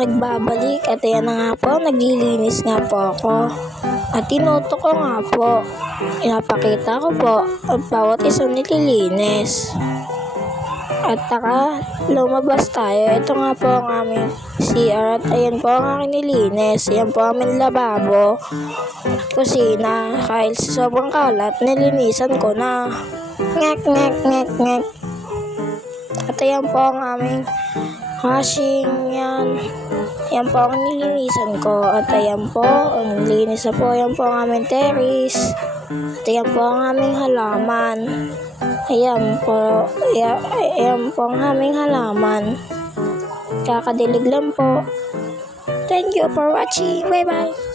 Nagbabalik at ayan na nga po, naglilinis nga po ako. At tinuto ko nga po, inapakita ko po ang bawat isang nililinis. At lumabas tayo. Ito nga po ang aming CR at ayan po ang aking nilinis. Ayan po ang aming lababo at kusina. Kahit sa sobrang kalat, nilinisan ko na. Ngek, ngek, ngek, ngek. At ayan po ang aming washing yan. Ayan po ang nilinisan ko. At ayan po, ang linis na po. Ayan po ang aming terrace. At ayan po ang aming halaman. Ayan po. Ayan po ang aming halaman. Kakadilig lang po. Thank you for watching. Bye bye.